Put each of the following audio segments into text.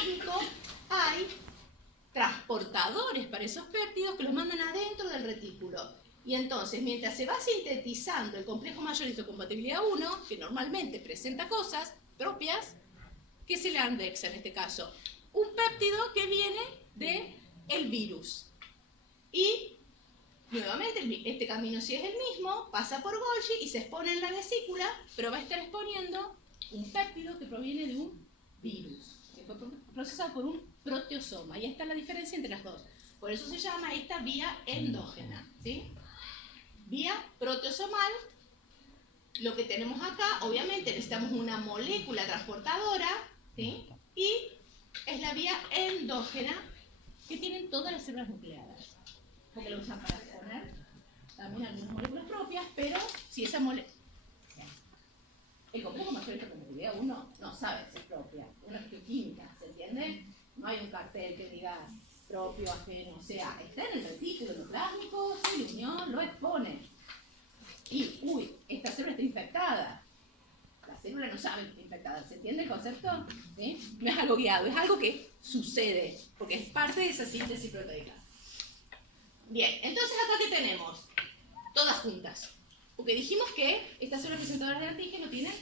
plasmático hay transportadores para esos péptidos que los mandan adentro del retículo. Y entonces, mientras se va sintetizando el complejo mayor de histocompatibilidad 1, que normalmente presenta cosas propias, ¿qué es el andexa en este caso? Un péptido que viene del virus. Y nuevamente, este camino, si es el mismo, pasa por Golgi y se expone en la vesícula, pero va a estar exponiendo un péptido que proviene de un virus, que fue procesado por un proteosoma. Y ahí está la diferencia entre las dos. Por eso se llama esta vía endógena, ¿sí? Vía proteosomal, lo que tenemos acá, obviamente necesitamos una molécula transportadora, ¿sí? Y es la vía endógena que tienen todas las células nucleadas, porque lo usan para exponer también algunas moléculas propias, pero si esa molécula... El complejo mayor de histocompatibilidad 1 no sabe si es propia, una bioquímica, ¿se entiende? No hay un cartel que diga propio, ajeno, o sea, está en el retículo endoplasmático, se unión, lo expone. Y, uy, esta célula está infectada. La célula no sabe que está infectada, ¿se entiende el concepto? ¿Sí? No es algo guiado, es algo que sucede, porque es parte de esa síntesis proteica. Bien, entonces acá ¿qué tenemos? Todas juntas. Porque dijimos que estas células presentadoras de antígeno tienen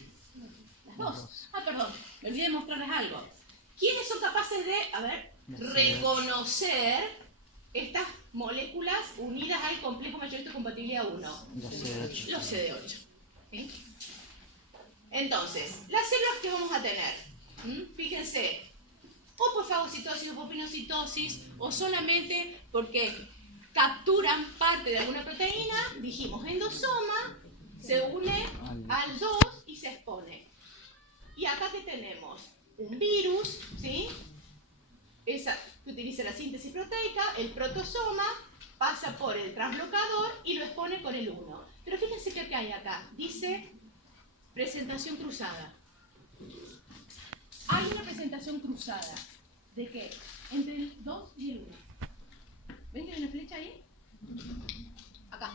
las dos. Ah, perdón, me olvidé de mostrarles algo. ¿Quiénes son capaces de, reconocer estas moléculas unidas al complejo mayor de histocompatibilidad 1? Los CD8. Los CD8. ¿Sí? Entonces, las células que vamos a tener, fíjense, o por fagocitosis o por pinocitosis, o solamente porque capturan parte de alguna proteína, dijimos endosoma, se une al 2 y se expone. Y acá que tenemos un virus, ¿sí? Que utiliza la síntesis proteica, el protosoma, pasa por el translocador y lo expone con el 1. Pero fíjense que hay acá, dice presentación cruzada. Hay una presentación cruzada. ¿De qué? Entre el 2 y el 1. ¿Ven que hay una flecha ahí? Acá.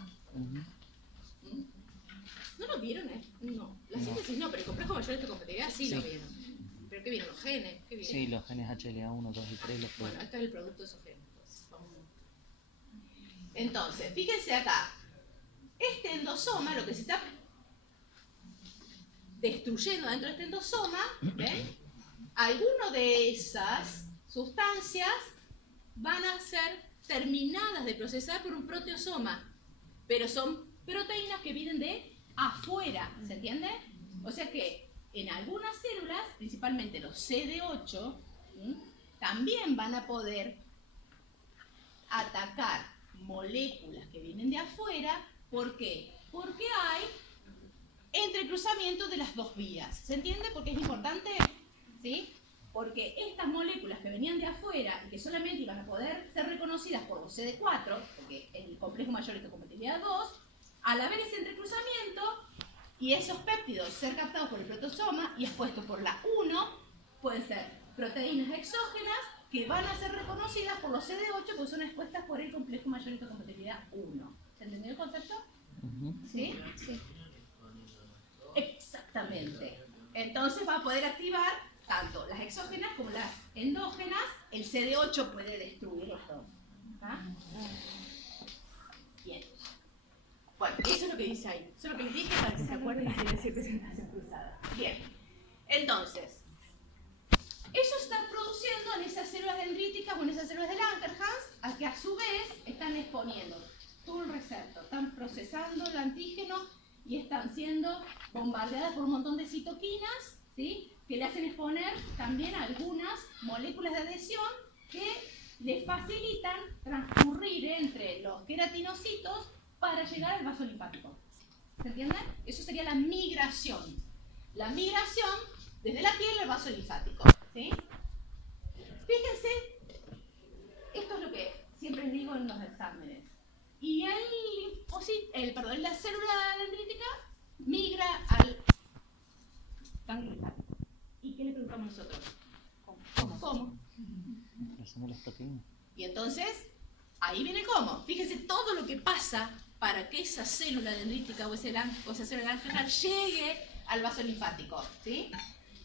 ¿No lo vieron? No. La síntesis no, pero el complejo mayor de histocompatibilidad sí lo vieron. ¿Pero qué vieron? ¿Los genes? ¿Qué vieron? Sí, los genes HLA1, 2 y 3 los Bueno, este es el producto de esos genes. Entonces, fíjense acá. Este endosoma, lo que se está destruyendo dentro de este endosoma, ¿ven? Algunas de esas sustancias van a ser terminadas de procesar por un proteosoma, pero son proteínas que vienen de afuera, ¿se entiende? O sea que en algunas células, principalmente los CD8, también van a poder atacar moléculas que vienen de afuera. ¿Por qué? Porque hay entrecruzamiento de las dos vías. ¿Se entiende? Porque es importante, ¿sí? Porque estas moléculas que venían de afuera y que solamente iban a poder ser reconocidas por los CD4, porque el complejo mayor de histocompatibilidad 2, al haber ese entrecruzamiento y esos péptidos ser captados por el protosoma y expuestos por la 1, pueden ser proteínas exógenas que van a ser reconocidas por los CD8 porque son expuestas por el complejo mayor de histocompatibilidad 1. ¿Se entendió el concepto? ¿Sí? Sí. Exactamente. Entonces va a poder activar tanto las exógenas como las endógenas. El CD8 puede destruir los dos. ¿Ah? Bien. Bueno, eso es lo que dice ahí. Eso es lo que les dije para que se acuerden que se decir presentación cruzada. Bien. Entonces, ellos están produciendo en esas células dendríticas o en esas células de Langerhans, a que a su vez están exponiendo todo el receptor. Están procesando el antígeno y están siendo bombardeadas por un montón de citoquinas, ¿sí? Que le hacen exponer también algunas moléculas de adhesión que le facilitan transcurrir entre los queratinocitos para llegar al vaso linfático. ¿Se entiende? Eso sería la migración. La migración desde la piel al vaso linfático. ¿Sí? Fíjense, esto es lo que siempre les digo en los exámenes. Y la célula dendrítica migra al ganglio linfático. ¿Y qué le preguntamos nosotros? ¿Cómo? Hacemos las proteínas. Y entonces, ahí viene cómo. Fíjense todo lo que pasa para que esa célula dendrítica o esa célula Langerhans llegue al vaso linfático. ¿Sí?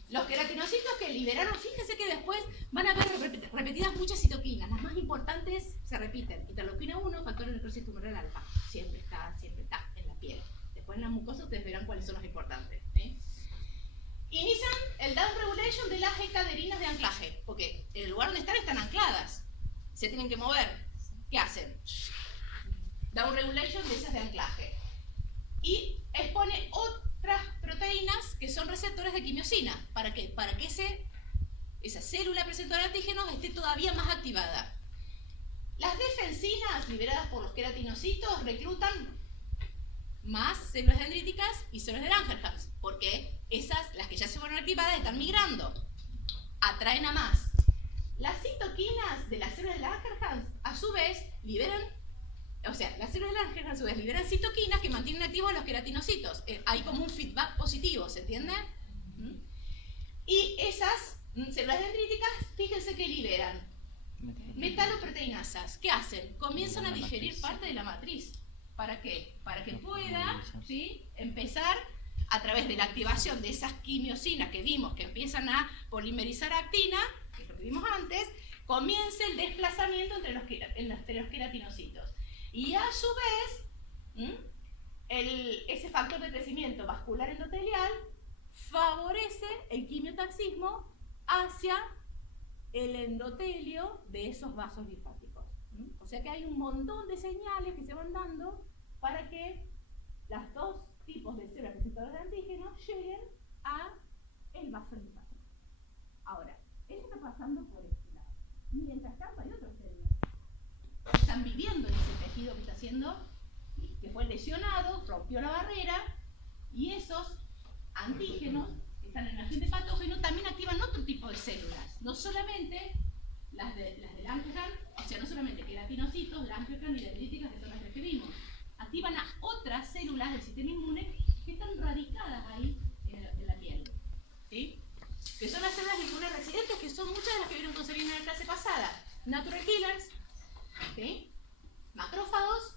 Los queratinocitos que liberaron, fíjense que después van a muchas citoquinas, las más importantes se repiten. Interleuquina 1, factor de necrosis tumoral alfa. Siempre está en la piel. Después en la mucosa ustedes verán cuáles son los importantes. Inician el down regulation de las ecaderinas de anclaje, porque en el lugar donde están ancladas. Se tienen que mover. ¿Qué hacen? Down regulation de esas de anclaje. Y expone otras proteínas que son receptores de quimiosina. ¿Para qué? Para que esa célula presentora de antígenos esté todavía más activada. Las defensinas liberadas por los queratinocitos reclutan más células dendríticas y células de Langerhans, porque esas, las que ya se fueron activadas, están migrando. Atraen a más. Las citoquinas de las células de Langerhans, a su vez, liberan, o sea, las células de Langerhans a su vez liberan citoquinas que mantienen activos a los queratinocitos. Hay como un feedback positivo, ¿se entiende? Y esas células dendríticas, fíjense que liberan metaloproteinasas. ¿Qué hacen? Comienzan a digerir parte de la matriz. ¿Para qué? Para que pueda, ¿sí?, empezar a través de la activación de esas quimiosinas que vimos que empiezan a polimerizar actina, que es lo que vimos antes, comience el desplazamiento entre los queratinocitos. Y a su vez, ese factor de crecimiento vascular endotelial favorece el quimiotaxismo hacia el endotelio de esos vasos linfáticos. O sea que hay un montón de señales que se van dando para que los dos tipos de células receptoras de antígenos lleguen a el vaso linfático. Ahora, eso está pasando por este lado. Mientras tanto hay otras células que están viviendo en ese tejido que está haciendo, que fue lesionado, rompió la barrera, y esos antígenos que están en el agente patógeno también activan otro tipo de células, no solamente las de Langerhans, o sea, no solamente queratinocitos, Langerhans y dendríticas, que son las que vimos, activan a otras células del sistema inmune que están radicadas ahí en la piel, ¿sí? Que son las células inmunes residentes, que son muchas de las que vieron con Selina en la clase pasada. Natural killers, ¿sí? Macrófagos,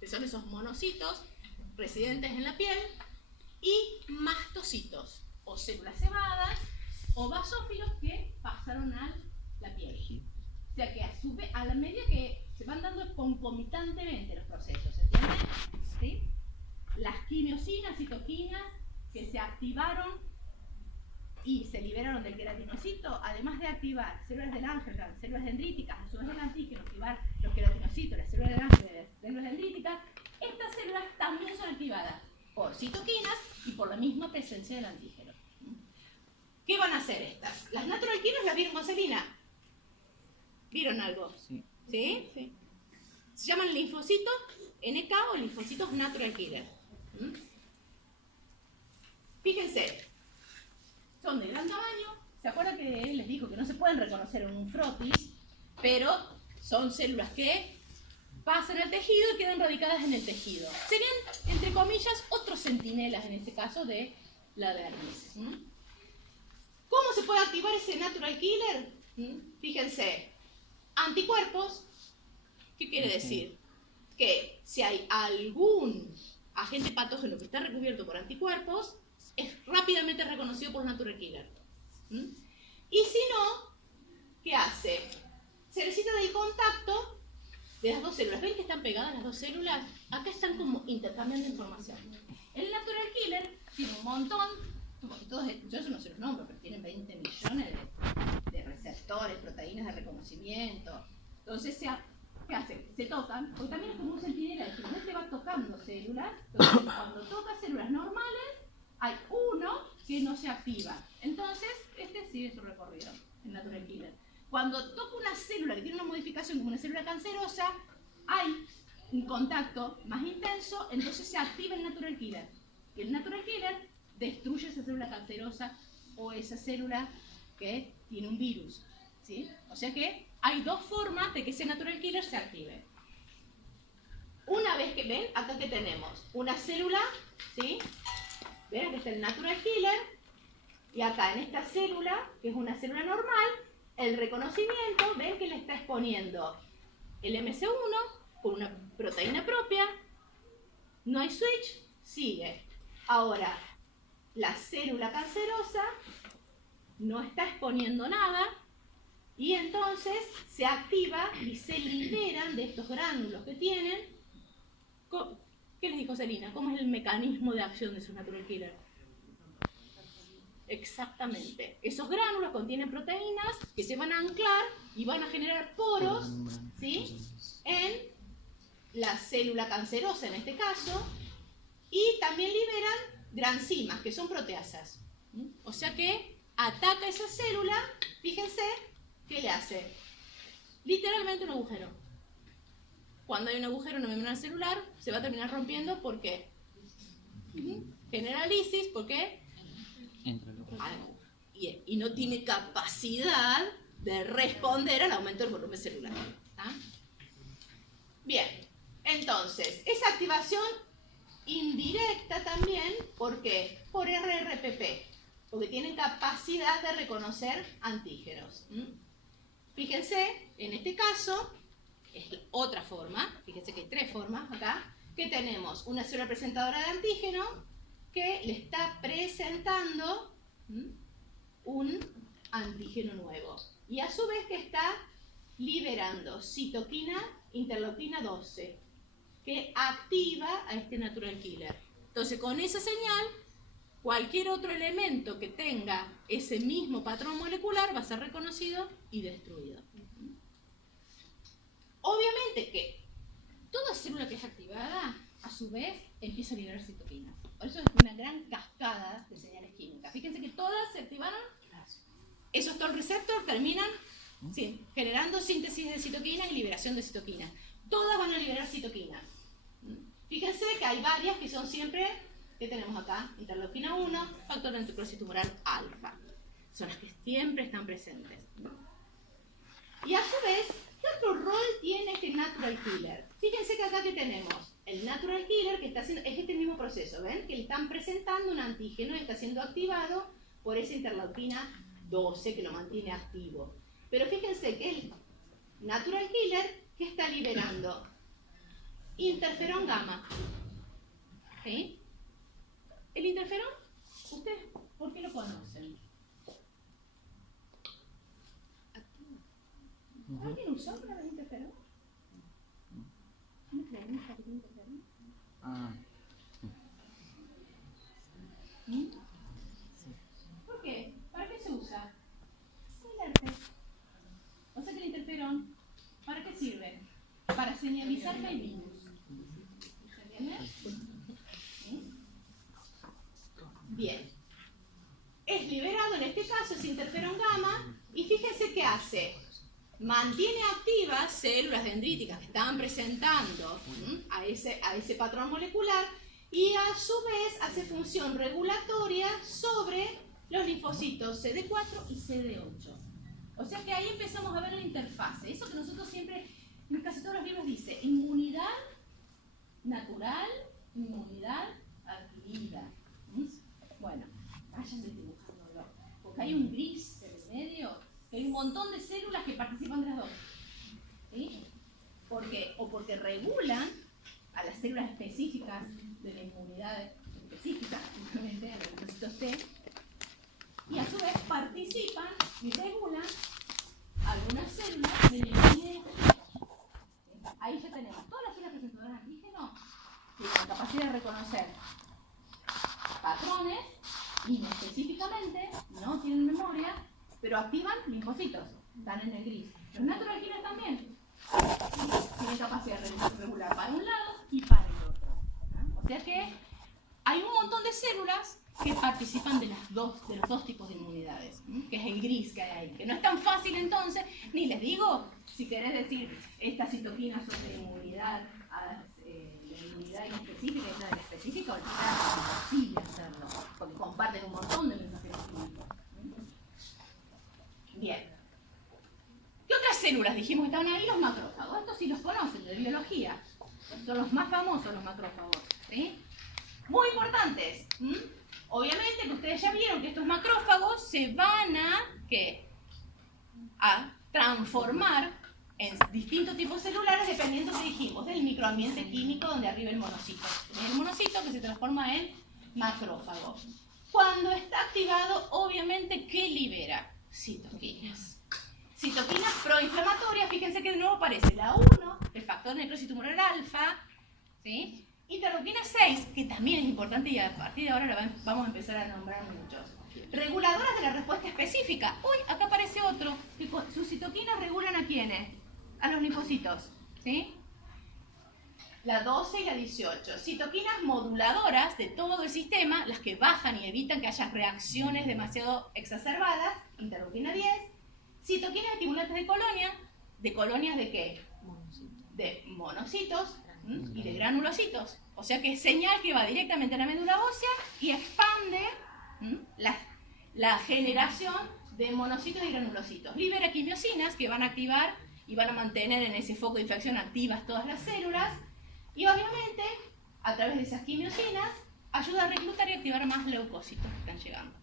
que son esos monocitos residentes en la piel, y mastocitos, o células cebadas, o basófilos que pasaron a la piel. O sea que a la medida que se van dando concomitantemente los procesos, ¿se entiende? ¿Sí? Las quimiosinas, citoquinas, que se activaron y se liberaron del queratinocito, además de activar células de Langerhans, células dendríticas, a su vez del antígeno, activar los queratinocitos, las células de Langerhans, las células dendríticas, estas células también son activadas por citoquinas y por la misma presencia del antígeno. ¿Qué van a hacer estas? Las natural killers las vieron con Selina. ¿Vieron algo? Sí. ¿Sí? Sí. Se llaman linfocitos NK o linfocitos natural killer. Fíjense, son de gran tamaño. ¿Se acuerdan que les dijo que no se pueden reconocer en un frotis? Pero son células que pasan al tejido y quedan radicadas en el tejido. Serían, entre comillas, otros centinelas en este caso de la dermis. ¿Cómo se puede activar ese natural killer? Fíjense, anticuerpos. ¿Qué quiere decir? Que si hay algún agente patógeno que está recubierto por anticuerpos, es rápidamente reconocido por natural killer. Y si no, ¿qué hace? Se necesita del contacto de las dos células. ¿Ven que están pegadas las dos células? Acá están como intercambiando información. El natural killer tiene un montón, todos, yo no sé los nombres, pero tienen 20 millones de receptores, proteínas de reconocimiento. Entonces, ¿qué hacen? Se tocan, porque también es como un centinela, es que no te va tocando células. Entonces, cuando toca células normales, hay uno que no se activa. Entonces, este sigue su recorrido, el natural killer. Cuando toca una célula que tiene una modificación como una célula cancerosa, hay un contacto más intenso, entonces se activa el natural killer. Y el natural killer destruye esa célula cancerosa o esa célula que tiene un virus, ¿sí? O sea que hay dos formas de que ese natural killer se active. Una vez que, ven, acá que tenemos una célula, ¿sí? Ven, aquí está el natural killer, y acá en esta célula, que es una célula normal, el reconocimiento, ven que le está exponiendo el MC1 con una proteína propia, no hay switch, sigue. Ahora, la célula cancerosa no está exponiendo nada, y entonces entonces se activa y se liberan de estos gránulos que tienen. ¿Qué les dijo Celina? ¿Cómo es el mecanismo de acción de esos natural killer? Exactamente. Esos gránulos contienen proteínas que se van a anclar y van a generar poros, ¿sí?, en la célula cancerosa en este caso, y también liberan granzimas, que son proteasas. O sea que ataca esa célula, fíjense, ¿qué le hace? Literalmente un agujero. Cuando hay un agujero en una membrana celular, se va a terminar rompiendo, ¿por qué? Genera lisis, ¿por qué? Y no tiene capacidad de responder al aumento del volumen celular. ¿Ah? Bien, entonces, esa activación indirecta también, ¿por qué? Por RRPP, porque tienen capacidad de reconocer antígenos. Fíjense, en este caso, es otra forma, fíjense que hay 3 formas acá, que tenemos una célula presentadora de antígeno que le está presentando un antígeno nuevo. Y a su vez que está liberando citoquina interleuquina 12, que activa a este natural killer. Entonces, con esa señal, cualquier otro elemento que tenga ese mismo patrón molecular va a ser reconocido y destruido. Obviamente que toda célula que es activada, a su vez, empieza a liberar citoquinas. Por eso es una gran cascada de señales químicas. Fíjense que todas se activaron. Esos toll receptors terminan generando síntesis de citoquinas y liberación de citoquinas. Todas van a liberar citoquinas. Fíjense que hay varias que son siempre, ¿qué tenemos acá? Interleuquina 1, factor de necrosis tumoral alfa. Son las que siempre están presentes. Y a su vez, ¿qué otro rol tiene este natural killer? Fíjense que acá que tenemos el natural killer que está haciendo, es este mismo proceso, ¿ven? Que le están presentando un antígeno y está siendo activado por esa interleuquina 12 que lo mantiene activo. Pero fíjense que el natural killer, ¿qué está liberando? Interferón gamma. ¿Sí? El interferón, ¿ustedes por qué lo conocen? ¿Alguien usó para el interferón? ¿No pregunta qué interferón? ¿Por qué? ¿Para qué se usa? El herpes. O sea que el interferón, ¿para qué sirve? Para señalizar que hay virus. ¿Se entiende? Bien. Es liberado en este caso ese interferón gamma y fíjense qué hace. Mantiene activas células dendríticas que estaban presentando a ese patrón molecular y a su vez hace función regulatoria sobre los linfocitos CD4 y CD8. O sea que ahí empezamos a ver la interfase. Eso que nosotros siempre, en casi todos los libros dice, inmunidad natural, inmunidad adquirida. Bueno, vayan dibujándolo, porque hay un gris en el medio. Hay un montón de células que participan de las dos. ¿Sí? Porque regulan a las células específicas de la inmunidad específica, simplemente a los linfocitos T, y a su vez participan y regulan algunas células de la inmunidad. Ahí ya tenemos todas las células presentadoras de antígeno que tienen la capacidad de reconocer patrones y específicamente no tienen memoria, pero activan linfocitos, están en el gris. Los natural killers también tienen capacidad de regular para un lado y para el otro. O sea que hay un montón de células que participan de los dos tipos de inmunidades, que es el gris que hay ahí, que no es tan fácil entonces, ni les digo, si querés decir, estas citoquinas son de inmunidad, de inmunidad inespecífica y la específica, es imposible hacerlo, porque comparten un montón de mensajeros químicos. Bien. ¿Qué otras células dijimos que estaban ahí? Los macrófagos. Estos sí los conocen de biología. Son los más famosos los macrófagos. ¿Sí? Muy importantes. Obviamente que ustedes ya vieron que estos macrófagos se van a transformar en distintos tipos celulares dependiendo, que dijimos, del microambiente químico donde arriba el monocito. El monocito que se transforma en macrófago. Cuando está activado, obviamente, ¿qué libera? Citoquinas. Citoquinas proinflamatoria, fíjense que de nuevo aparece la 1, el factor de necrosis tumoral alfa, ¿sí? Interleuquina 6, que también es importante y a partir de ahora la vamos a empezar a nombrar muchos. Reguladoras de la respuesta específica. Uy, acá aparece otro. Sus citoquinas regulan ¿a quiénes? A los linfocitos, ¿sí? La 12 y la 18. Citoquinas moduladoras de todo el sistema, las que bajan y evitan que haya reacciones demasiado exacerbadas. Interleuquina 10. Citoquinas estimulantes de colonias de qué? De monocitos y de granulocitos. O sea que es señal que va directamente a la médula ósea y expande la generación de monocitos y granulocitos. Libera quimiosinas que van a activar y van a mantener en ese foco de infección activas todas las células. Y obviamente, a través de esas quimiosinas, ayuda a reclutar y activar más leucocitos que están llegando.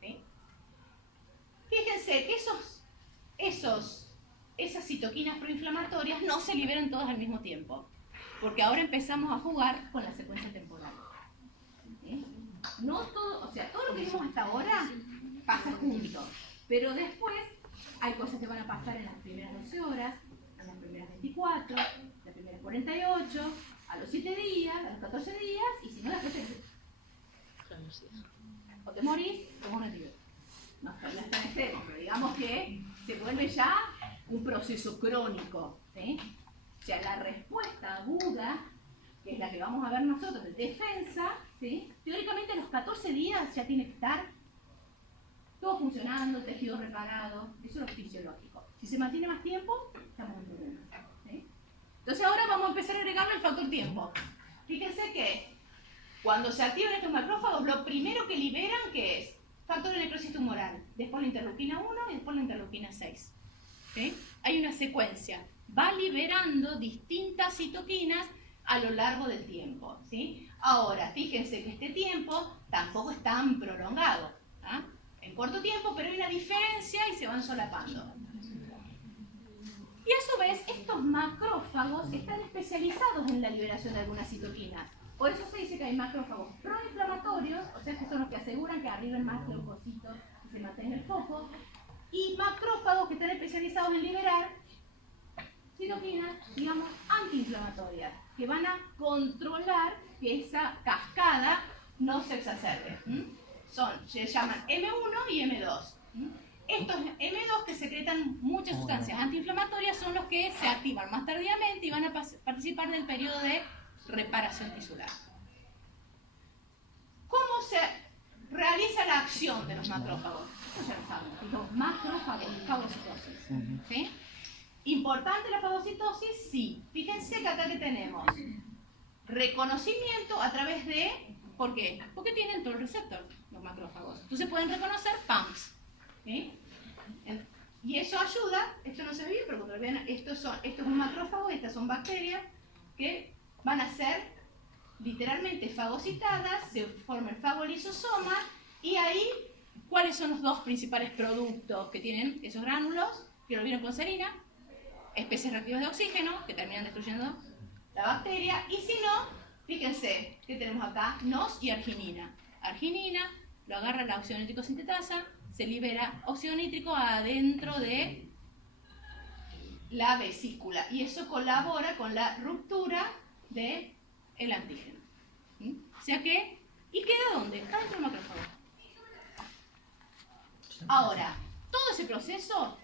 ¿Sí? Fíjense que esas citoquinas proinflamatorias no se liberan todas al mismo tiempo, porque ahora empezamos a jugar con la secuencia temporal. ¿Sí? No todo, o sea, todo lo que vimos hasta ahora pasa junto, pero después hay cosas que van a pasar en las primeras 12 horas, en las primeras 24, las primeras 48, a los 7 días, a los 14 días, y si no, después o te morís o no te vives. No está en extremo, pero digamos que se vuelve ya un proceso crónico, ¿sí? O sea, la respuesta aguda, que es la que vamos a ver nosotros, de defensa, ¿sí? Teóricamente a los 14 días ya tiene que estar todo funcionando, el tejido reparado, eso es lo fisiológico. Si se mantiene más tiempo, estamos en problema, ¿sí? Entonces ahora vamos a empezar a agregarle el factor tiempo. Fíjense que cuando se activan estos macrófagos, lo primero que liberan, ¿qué es? Factor de necrosis tumoral, después la interleuquina 1 y después la interleuquina 6. ¿Sí? Hay una secuencia, va liberando distintas citoquinas a lo largo del tiempo, ¿sí? Ahora, fíjense que este tiempo tampoco es tan prolongado, ¿ah? En corto tiempo, pero hay una diferencia y se van solapando. Y a su vez, estos macrófagos están especializados en la liberación de algunas citoquinas. Por eso se dice que hay macrófagos proinflamatorios, o sea que son los que aseguran que arriben más leucocitos y se mantenga el foco, y macrófagos que están especializados en liberar citoquinas, digamos, antiinflamatorias, que van a controlar que esa cascada no se exacerbe. Se llaman M1 y M2. Estos M2 que secretan muchas sustancias antiinflamatorias son los que se activan más tardíamente y van a participar del periodo de reparación tisular. ¿Cómo se realiza la acción de los macrófagos? Eso ya lo sabemos, los macrófagos, fagocitosis. ¿Sí? ¿Importante la fagocitosis? Sí. Fíjense que acá que tenemos reconocimiento a través de... ¿Por qué? Porque tienen todo el receptor, los macrófagos. Entonces pueden reconocer PAMs. ¿Sí? Y eso ayuda, esto no se ve bien, pero cuando vean, esto es un macrófago, estas son bacterias que van a ser literalmente fagocitadas, se forma el fagolisosoma, y ahí, ¿cuáles son los dos principales productos que tienen esos gránulos? Que lo vieron con serina, especies reactivas de oxígeno, que terminan destruyendo la bacteria, y si no, fíjense que tenemos acá NOS y arginina. Arginina lo agarra la óxido nítrico sintetasa, se libera óxido nítrico adentro de la vesícula, y eso colabora con la ruptura del antígeno. O sea que, ¿y queda dónde? Adentro del macrófago. Ahora, todo ese proceso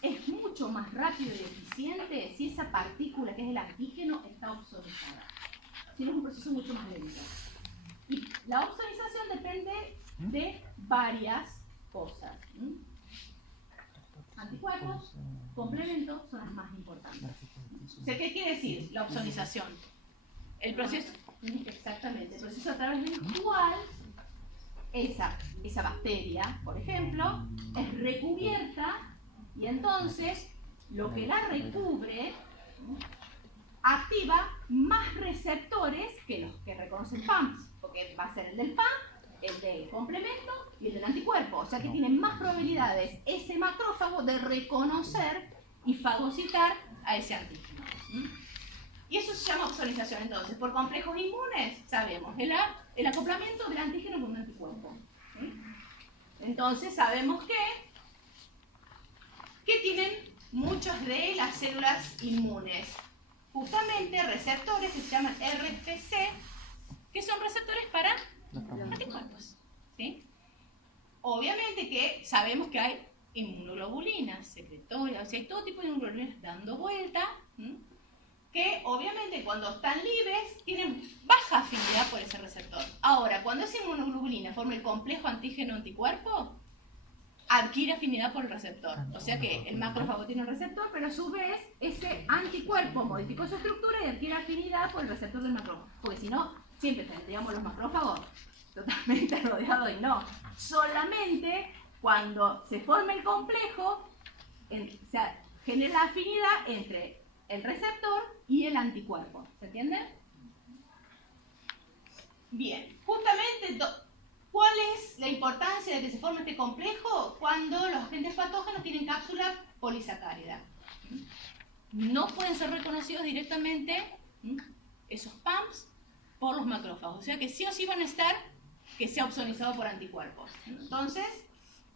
es mucho más rápido y eficiente si esa partícula que es el antígeno está obsolizada. Si no, es un proceso mucho más lento. Y la obsolización depende de varias cosas. Anticuerpos, complementos son las más importantes. O sea, ¿qué quiere decir la obsolización? El proceso, exactamente, el proceso a través del cual esa bacteria, por ejemplo, es recubierta, y entonces lo que la recubre activa más receptores que los que reconocen PAMs, porque va a ser el del PAM, el del complemento y el del anticuerpo. O sea que tiene más probabilidades ese macrófago de reconocer y fagocitar a ese antígeno. Y eso se llama obsolización. Entonces, por complejos inmunes, sabemos el acoplamiento del antígeno con un anticuerpo. Entonces, sabemos que muchas de las células inmunes. Justamente receptores que se llaman RFC, que son receptores para anticuerpos. ¿Sí? Obviamente que sabemos que hay inmunoglobulinas, secretorias, o sea, hay todo tipo de inmunoglobulinas dando vuelta, que obviamente cuando están libres tienen baja afinidad por ese receptor. Ahora, cuando esa inmunoglobulina forma el complejo antígeno-anticuerpo, adquiere afinidad por el receptor. O sea que el macrófago tiene un receptor, pero a su vez ese anticuerpo modificó su estructura y adquiere afinidad por el receptor del macrófago. Porque si no, siempre tendríamos los macrófagos totalmente rodeados y no. Solamente cuando se forma el complejo, se genera la afinidad entre el receptor y el anticuerpo. ¿Se entiende? Bien, justamente, ¿cuál es la importancia de que se forme este complejo? Cuando los agentes patógenos tienen cápsula polisacárida. No pueden ser reconocidos directamente esos PAMs por los macrófagos. O sea que sí o sí van a estar que sea opsonizado por anticuerpos. Entonces,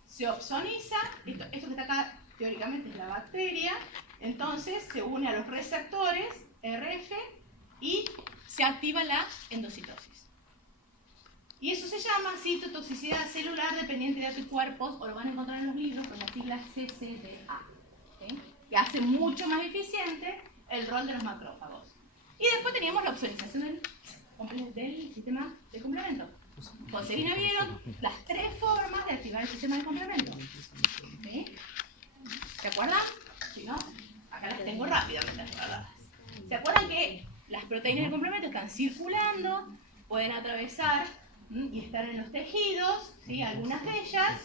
se opsoniza, esto que está acá teóricamente es la bacteria, entonces se une a los receptores RF y se activa la endocitosis. Y eso se llama citotoxicidad celular dependiente de anticuerpos, o lo van a encontrar en los libros con las siglas CCDA, ¿sí? Que hace mucho más eficiente el rol de los macrófagos. Y después teníamos la opsonización del sistema de complemento. Con Serena vieron las 3 formas de activar el sistema de complemento. ¿Sí? ¿Se acuerdan? Si no, acá las tengo rápidamente recordadas. ¿Se acuerdan que las proteínas de complemento están circulando, pueden atravesar y estar en los tejidos, ¿sí? Algunas de ellas,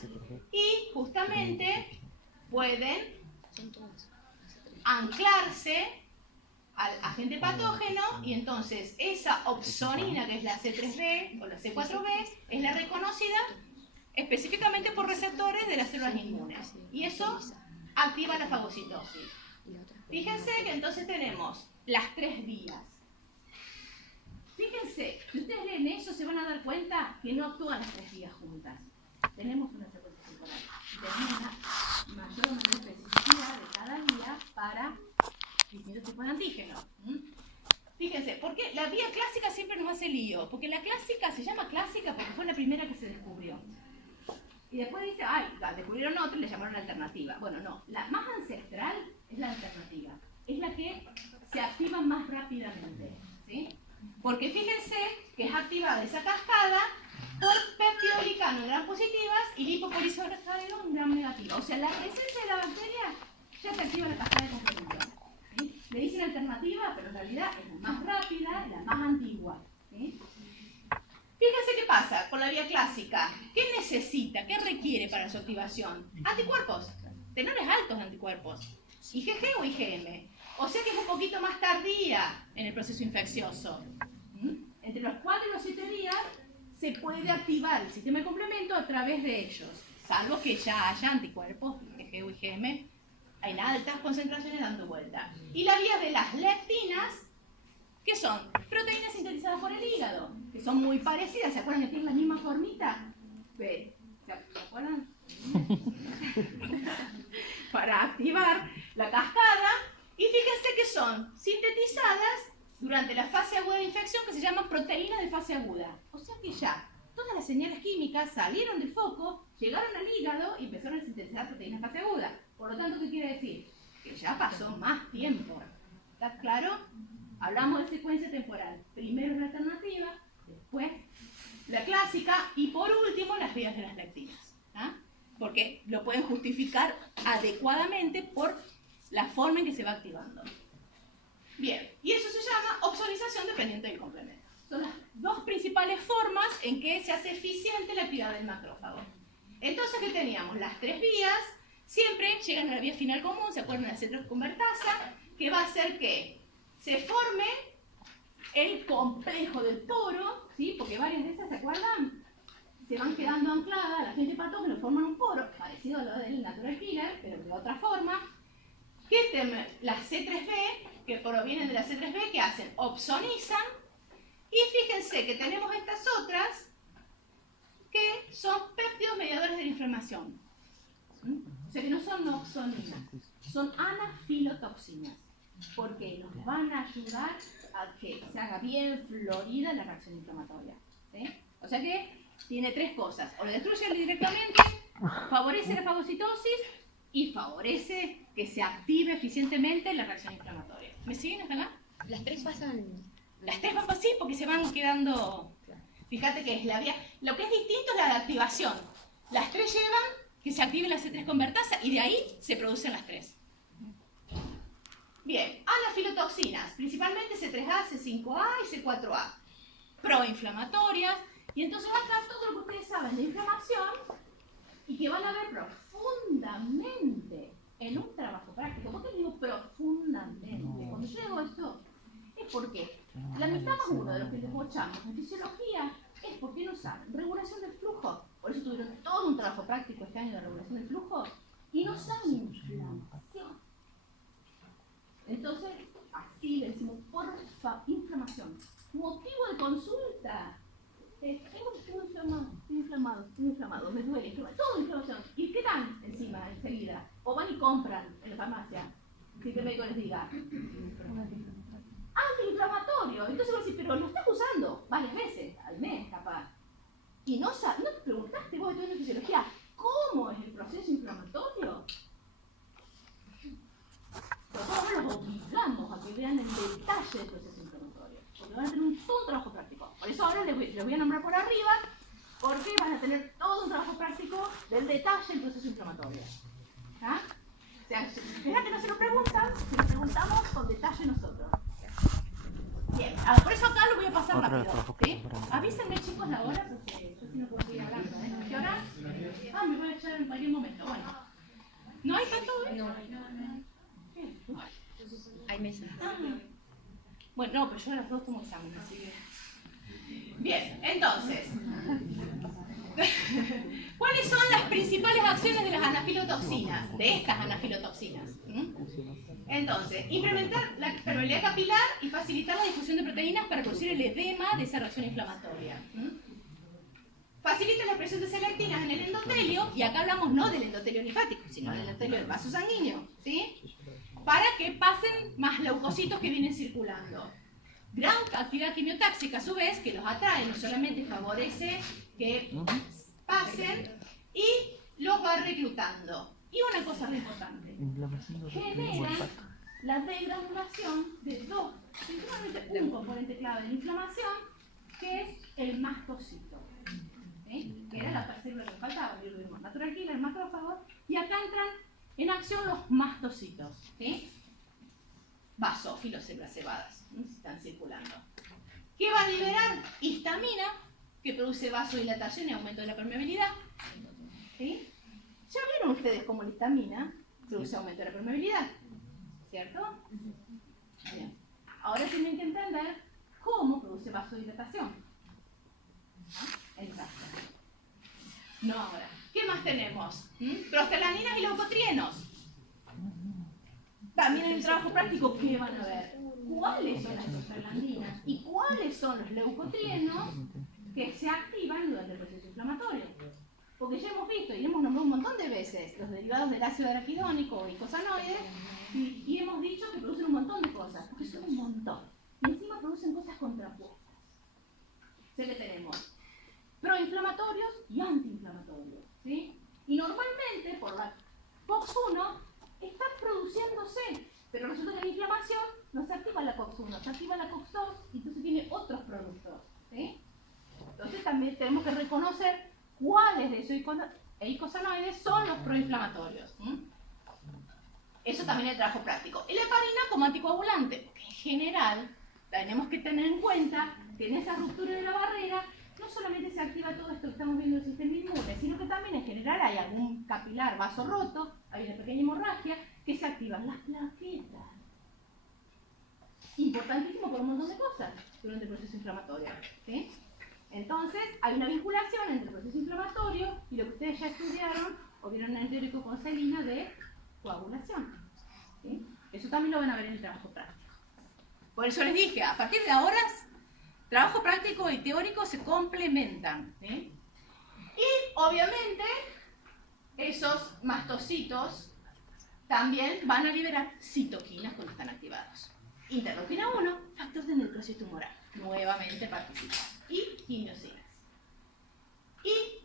y justamente pueden anclarse al agente patógeno, y entonces esa opsonina, que es la C3b o la C4b, es la reconocida específicamente por receptores de las células inmunes, y eso activa la fagocitosis. Fíjense que entonces tenemos las 3 vías. Fíjense, si ustedes leen eso se van a dar cuenta que no actúan las 3 vías juntas. Tenemos una secuencia circular, tenemos una mayor o menor especificidad de cada vía para distintos tipos de antígenos. Fíjense, porque la vía clásica siempre nos hace lío, porque la clásica se llama clásica porque fue la primera que se descubrió. Y después dice, ay, la descubrieron otra y le llamaron alternativa. Bueno, no, la más ancestral es la alternativa, es la que se activa más rápidamente, ¿sí? Porque fíjense que es activada esa cascada por peptidoglicano en gram positivas y lipopolisacárido en gram negativa. O sea, la esencia de la bacteria ya se activa la cascada de complemento. ¿Sí? Le dicen alternativa, pero en realidad es la más rápida, la más antigua. ¿Sí? Fíjense qué pasa con la vía clásica. ¿Qué necesita? ¿Qué requiere para su activación? Anticuerpos, tenores altos de anticuerpos, IgG o IgM. O sea que es un poquito más tardía en el proceso infeccioso. Entre los 4 y los 7 días se puede activar el sistema de complemento a través de ellos, salvo que ya haya anticuerpos, IgG o IgM, en altas concentraciones dando vuelta. Y la vía de las leptinas, que son proteínas sintetizadas por el hígado, que son muy parecidas. ¿Se acuerdan que tienen la misma formita? ¿Se acuerdan? Para activar la cascada. Y fíjense que son sintetizadas durante la fase aguda de infección, que se llaman proteínas de fase aguda. O sea que ya todas las señales químicas salieron del foco, llegaron al hígado y empezaron a sintetizar proteínas de fase aguda. Por lo tanto, ¿qué quiere decir? Que ya pasó más tiempo. ¿Está claro? Hablamos de secuencia temporal. Primero la alternativa, después la clásica y por último las vías de las lectinas. ¿Ah? Porque lo pueden justificar adecuadamente por la forma en que se va activando. Bien, y eso se llama opsonización dependiente del complemento. Son las 2 principales formas en que se hace eficiente la actividad del macrófago. Entonces, ¿qué teníamos? Las 3 vías siempre llegan a la vía final común, ¿se acuerdan de la cetrosconvertasa? Que va a hacer que se forme el complejo del poro, ¿sí? Porque varias de esas, ¿se acuerdan? Se van quedando ancladas, la gente patógeno forman un poro, parecido a lo del natural killer, pero de otra forma. Las C3b, que provienen de la C3b, ¿qué hacen? Opsonizan, y fíjense que tenemos estas otras que son péptidos mediadores de la inflamación. O sea que no son opsoninas, son anafilotoxinas, porque nos van a ayudar a que se haga bien florida la reacción inflamatoria. ¿Sí? O sea que tiene tres cosas: o lo destruye directamente, favorece la fagocitosis y favorece que se active eficientemente la reacción inflamatoria. ¿Me siguen hasta acá? Las tres pasan. Las tres papas sí, porque se van quedando. Fíjate que es la vía. Lo que es distinto es la activación. Las tres llevan que se active la C3 convertasa y de ahí se producen las tres. Bien, anafilotoxinas, principalmente C3A, C5A y C4A. Proinflamatorias. Y entonces acá todo lo que ustedes saben de inflamación y que van a ver profundamente en un trabajo práctico. ¿Por qué digo profundamente? Cuando yo digo esto es porque la mitad más uno de lo que les bochamos en fisiología es porque no saben regulación del flujo. Por eso tuvieron todo un trabajo práctico este año de regulación del flujo y no saben inflamación. Entonces, así le decimos, porfa, inflamación. Motivo de consulta. Estoy inflamado, me duele, todo inflamación. ¿Y qué dan encima, enseguida? O van y compran en la farmacia, si que el médico les diga. Antiinflamatorio. Entonces vos decís, pero lo estás usando varias veces al mes, capaz. Y no te preguntaste vos estudiando fisiología, ¿cómo es el proceso inflamatorio? Nosotros los obligamos a que vean el detalle del proceso inflamatorio, porque van a tener todo un trabajo práctico. Por eso ahora les voy a nombrar por arriba, porque van a tener todo un trabajo práctico del detalle del proceso inflamatorio. ¿Ah? O sea, fíjate que no se lo preguntan, se lo preguntamos con detalle nosotros. Bien, por eso acá lo voy a pasar rápido. ¿Sí? Avísenme, chicos, la hora, porque yo sí no puedo seguir hablando. ¿Qué hora? Me voy a echar en cualquier momento. Bueno, ¿no hay tanto? No. Hay mesas. Bueno, no, pero yo a las 2 tomo examen, así que... Bien, entonces... ¿Cuáles son las principales acciones de las anafilotoxinas? De estas anafilotoxinas. Entonces, incrementar la permeabilidad capilar y facilitar la difusión de proteínas para producir el edema de esa reacción inflamatoria. Facilita la expresión de selectinas en el endotelio, y acá hablamos no del endotelio linfático, sino del endotelio del vaso sanguíneo, ¿sí? Para que pasen más leucocitos que vienen circulando. Gran actividad quimiotáxica, a su vez, que los atrae, no solamente favorece que pasen y los va reclutando. Y una cosa muy importante, genera la degranulación de principalmente un componente clave de la inflamación, que es el mastocito. ¿Sí? Que era la célula que faltaba, yo lo vimos, natural killer, macrófago, y acá entran en acción los mastocitos, ¿sí? Basófilos, células cebadas, ¿sí? Están circulando. ¿Qué va a liberar? Histamina, que produce vasodilatación y aumento de la permeabilidad. ¿Sí? Ya vieron ustedes cómo la histamina produce aumento de la permeabilidad, ¿cierto? Bien. Ahora tienen que entender cómo produce vasodilatación. Exacto. No ahora. ¿Qué más tenemos? Prostaglandinas y leucotrienos. También en el trabajo práctico, ¿qué van a ver? ¿Cuáles son las prostaglandinas y cuáles son los leucotrienos que se activan durante el proceso inflamatorio? Porque ya hemos visto y hemos nombrado un montón de veces los derivados del ácido araquidónico o icosanoides y hemos dicho que producen un montón de cosas, porque son un montón. Y encima producen cosas contrapuestas. O sea que tenemos proinflamatorios y antiinflamatorios, ¿sí? Y normalmente, por la COX-1, están produciéndose, pero resulta que la inflamación no se activa la COX-1, se activa la COX-2 y entonces tiene otros productos, ¿sí? Entonces también tenemos que reconocer cuáles de esos icosanoides son los proinflamatorios. Eso también es el trabajo práctico. Y la heparina como anticoagulante, porque en general tenemos que tener en cuenta que en esa ruptura de la barrera no solamente se activa todo esto que estamos viendo del sistema inmune, sino que también en general hay algún capilar vaso roto, hay una pequeña hemorragia, que se activan las plaquetas. Importantísimo por un montón de cosas durante el proceso inflamatorio, ¿sí? Entonces, hay una vinculación entre el proceso inflamatorio y lo que ustedes ya estudiaron o vieron en el teórico con Celina de coagulación, ¿sí? Eso también lo van a ver en el trabajo práctico. Por eso les dije, a partir de ahora, trabajo práctico y teórico se complementan, ¿sí? Y, obviamente, esos mastocitos también van a liberar citoquinas cuando están activados. Interleuquina 1, factor de necrosis tumoral, nuevamente participa. Y quimiosinas. Y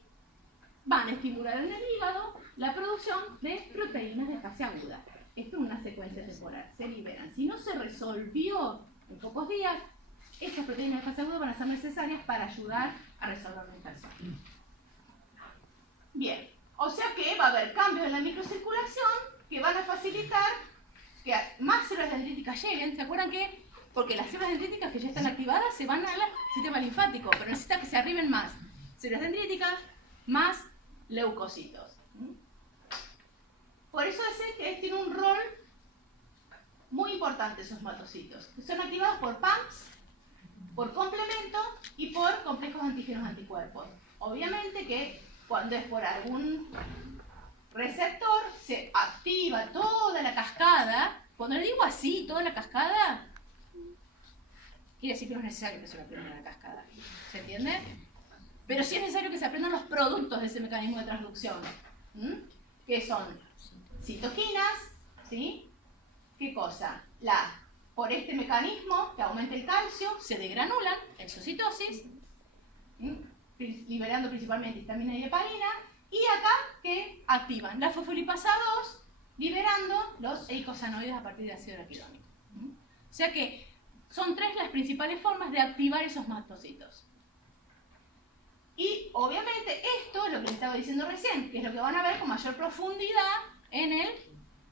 van a estimular en el hígado la producción de proteínas de fase aguda. Esto es una secuencia temporal, se liberan. Si no se resolvió en pocos días, esas proteínas de fase aguda van a ser necesarias para ayudar a resolver la infección. Bien, o sea que va a haber cambios en la microcirculación que van a facilitar que más células dendríticas lleguen. ¿Se acuerdan que? Porque las células dendríticas que ya están activadas se van al sistema linfático, pero necesita que se arriben más células dendríticas, más leucocitos. Por eso es que tiene un rol muy importante esos matocitos, que son activados por PAMPs, por complemento y por complejos antígenos anticuerpos. Obviamente que cuando es por algún receptor, se activa toda la cascada. Cuando le digo así, toda la cascada, quiere decir que no es necesario que se lo aprenda la cascada. ¿Se entiende? Pero sí es necesario que se aprendan los productos de ese mecanismo de transducción. Que son citoquinas, ¿sí? ¿Qué cosa? Por este mecanismo que aumenta el calcio, se degranulan en su citosis, liberando principalmente histamina y heparina, y acá que activan la fosfolipasa 2, liberando los eicosanoides a partir de ácido araquidónico. O sea que son 3 las principales formas de activar esos mastocitos. Y obviamente esto es lo que les estaba diciendo recién, que es lo que van a ver con mayor profundidad en el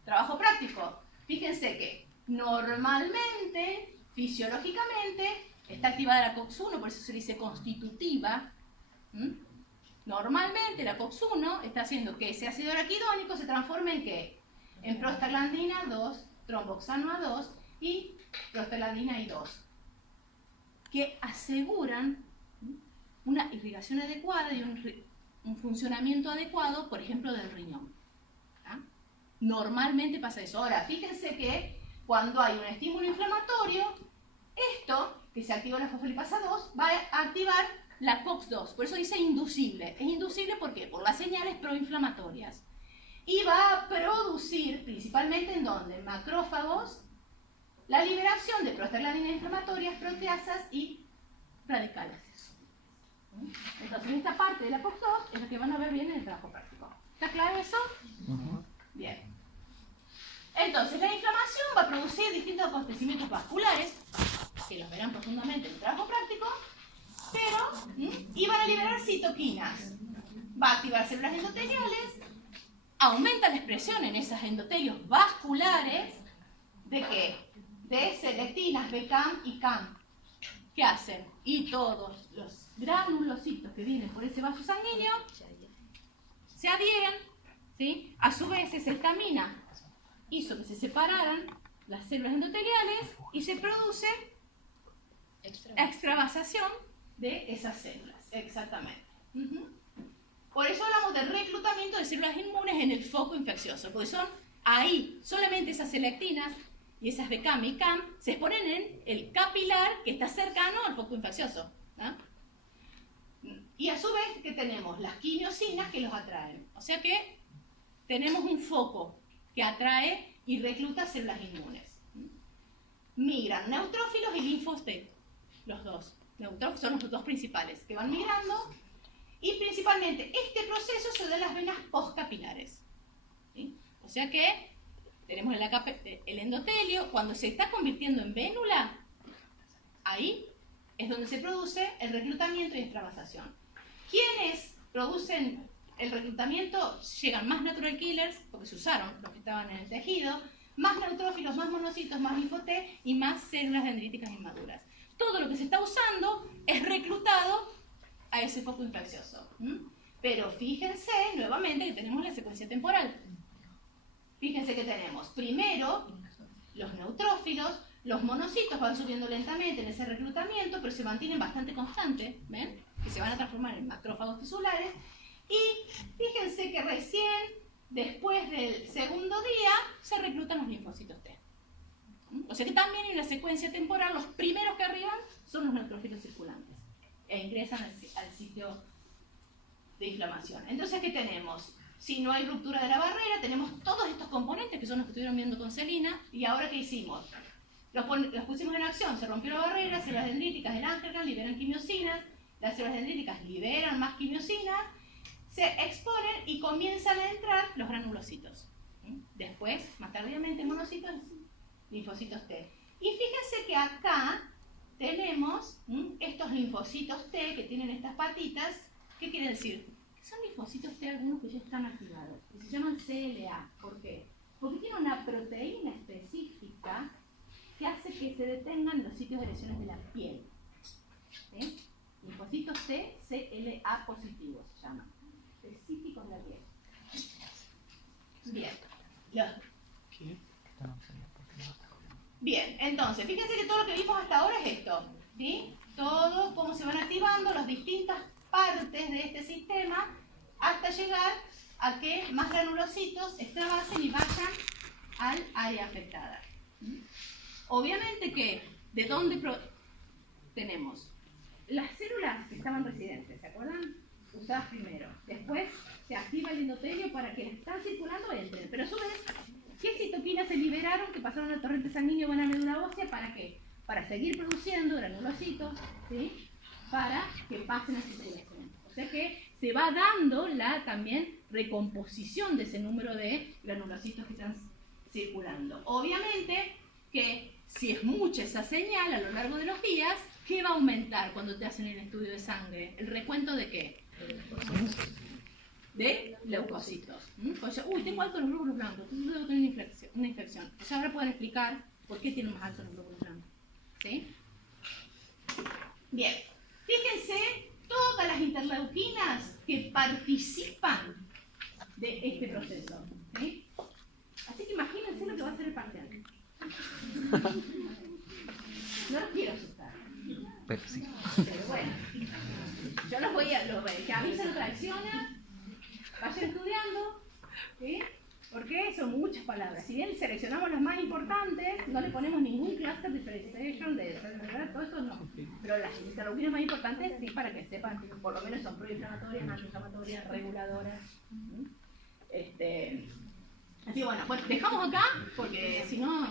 trabajo práctico. Fíjense que normalmente, fisiológicamente, está activada la COX-1, por eso se dice constitutiva. Normalmente la COX-1 está haciendo que ese ácido araquidónico se transforme en ¿qué? En prostaglandina 2, tromboxano A2 y prostaglandina I2, que aseguran una irrigación adecuada y un funcionamiento adecuado, por ejemplo, del riñón. Normalmente pasa eso. Ahora, fíjense que cuando hay un estímulo inflamatorio, esto, que se activa la fosfolipasa 2, va a activar la COX-2. Por eso dice inducible. Es inducible ¿por qué? Por las señales proinflamatorias. Y va a producir, principalmente en donde, en macrófagos, la liberación de prostaglandinas inflamatorias, proteasas y radicales. Entonces, esta parte de la COX-2 es la que van a ver bien en el trabajo práctico. ¿Está claro eso? Bien. Entonces, la inflamación va a producir distintos acontecimientos vasculares, que los verán profundamente en el trabajo práctico, pero, y van a liberar citoquinas. Va a activar células endoteliales, aumenta la expresión en esos endotelios vasculares, ¿de qué? De selectinas, BCAM y CAM. ¿Qué hacen? Y todos los granulocitos que vienen por ese vaso sanguíneo se adhieren, ¿sí? A su vez, esa histamina hizo que se separaran las células endoteliales y se produce extravasación de esas células. Exactamente. Por eso hablamos de reclutamiento de células inmunes en el foco infeccioso, porque son ahí, solamente esas selectinas y esas BCAM y CAM se exponen en el capilar que está cercano al foco infeccioso. Y a su vez que tenemos las quimiosinas que los atraen. O sea que tenemos un foco que atrae y recluta células inmunes. Migran neutrófilos y linfos T, los dos. Neutrófilos son los dos principales que van migrando, y principalmente este proceso se da en las venas postcapilares. ¿Sí? O sea que tenemos el endotelio, cuando se está convirtiendo en vénula, ahí es donde se produce el reclutamiento y extravasación. ¿Quiénes producen el reclutamiento? Llegan más natural killers, porque se usaron los que estaban en el tejido, más neutrófilos, más monocitos, más linfo T y más células dendríticas inmaduras. Todo lo que se está usando es reclutado a ese foco infeccioso. Pero fíjense nuevamente que tenemos la secuencia temporal. Fíjense que tenemos primero los neutrófilos, los monocitos van subiendo lentamente en ese reclutamiento, pero se mantienen bastante constantes, ¿ven? Que se van a transformar en macrófagos tisulares. Y fíjense que recién, después del segundo día, se reclutan los linfocitos T. O sea que también en la secuencia temporal, los primeros que arriban son los neutrófilos circulantes e ingresan al sitio de inflamación. Entonces, ¿qué tenemos? Si no hay ruptura de la barrera, tenemos todos estos componentes que son los que estuvieron viendo con Celina. ¿Y ahora qué hicimos? Los pusimos en acción, se rompió la barrera, células dendríticas del Angelman liberan quimiosinas, las células dendríticas liberan más quimiosinas, se exponen y comienzan a entrar los granulocitos. Después, más tardíamente, monocitos, linfocitos T. Y fíjense que acá tenemos estos linfocitos T que tienen estas patitas. ¿Qué quiere decir? Son linfocitos T algunos que ya están activados, que se llaman CLA. ¿Por qué? Porque tiene una proteína específica que hace que se detengan los sitios de lesiones de la piel. ¿Sí? Linfocitos T, CLA positivos se llaman, específicos de la piel. Bien. Bien, entonces, fíjense que todo lo que vimos hasta ahora es esto, ¿sí? Todo cómo se van activando las distintas partes de este sistema hasta llegar a que más granulocitos extravasen y vayan al área afectada. Obviamente que, ¿de dónde tenemos? Las células que estaban residentes, ¿se acuerdan? Usadas primero. Después se activa el endotelio para que las que están circulando entren. Pero a su vez, ¿qué citoquinas se liberaron que pasaron al torrente sanguíneo o a la médula ósea? ¿Para qué? Para seguir produciendo granulocitos, ¿sí? Para que pasen a circulación. O sea que se va dando la también recomposición de ese número de granulocitos que están circulando. Obviamente que si es mucha esa señal a lo largo de los días, ¿qué va a aumentar cuando te hacen el estudio de sangre? ¿El recuento de qué? De leucocitos. Uy, tengo alto en los glóbulos blancos, entonces debo tener una infección. Entonces ahora pueden explicar por qué tienen más alto en los glóbulos blancos. ¿Sí? Bien. Fíjense todas las interleuquinas que participan de este proceso. ¿Sí? Así que imagínense lo que va a hacer el parcial. No los quiero asustar. Pero sí. Pero bueno, yo los voy que a mí se lo traicionan, vayan estudiando, ¿sí? Porque son muchas palabras. Si bien seleccionamos las más importantes, no le ponemos ningún cluster differentiation todo eso no. Pero las interleuquinas más importantes sí, para que sepan que por lo menos son proinflamatorias, antiinflamatorias, reguladoras. Así que bueno, dejamos acá porque si no